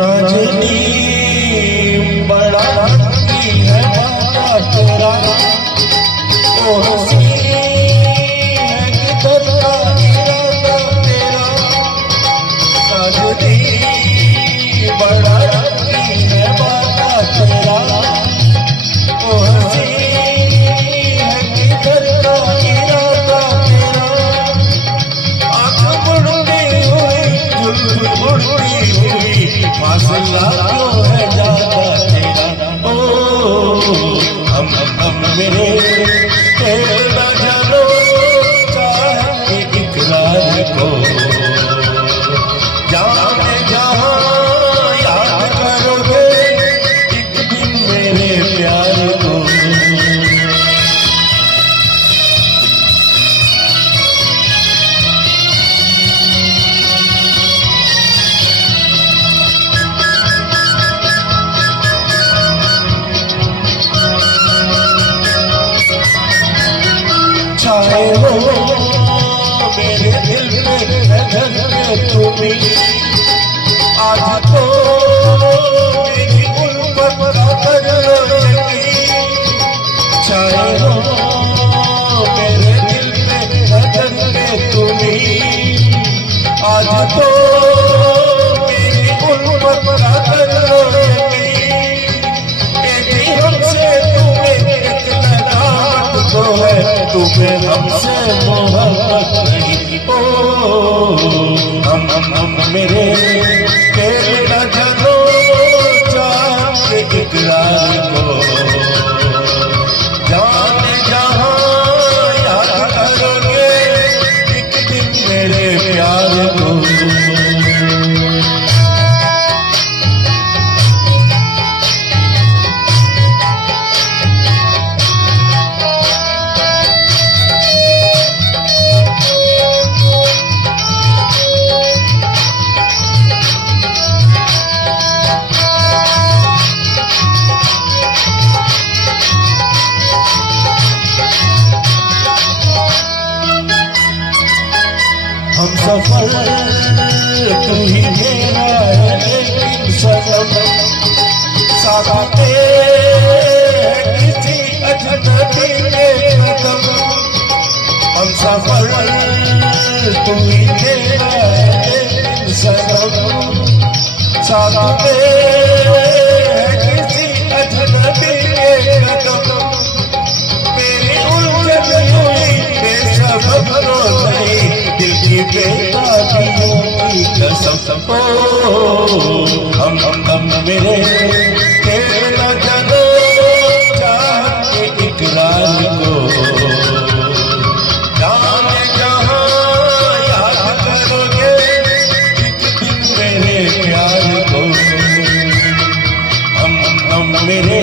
नाजनी बड़ा की है बाबा तेरा, ओ हसी है किधर का इरादा तेरा। नाजनी बड़ा की है बाबा तेरा, ओ हसी है किधर का इरादा तेरा। आँख मुड़ती हुई जुल्फ मुड़ती हुई फासला क्यों है ज्यादा तेरा। ओ हम मेरे तेरा जानो चाहे इकरार को, जाने जहाँ याद करोगे एक दिन मेरे प्यार को। छाए हो मेरे दिल पे नजर के तुम्हें, आज तो मेरी उल्फत का करो यकीन। छाए हो मेरे दिल पे नजर के तुम्हें, आज तो मेरी उल्फत का करो यकीन। एक ही हमसे तुम्हें इतना नाम तो है, तुम्हें हमसे मोहब्बत नहीं। ओ हम मेरे तेरा जानो चाहे इकरार को, जाने जहाँ याद करोगे एक दिन मेरे प्यार को। हम सफर तू ही मेरा है लेकिन सनम, साथ तेरे किसी अजनबी के कदम। हम सफर तू ही मेरा है लेकिन सनम, साथ तेरे किसी अजनबी के कदम। मेरी उलझन हुई बेसबब रो नहीं, दिल की बेताबियों की कसम। ओ हम मेरे तेरा जानो चाहे इकरार को, जाने जहाँ याद करोगे एक दिन मेरे प्यार को। हम मेरे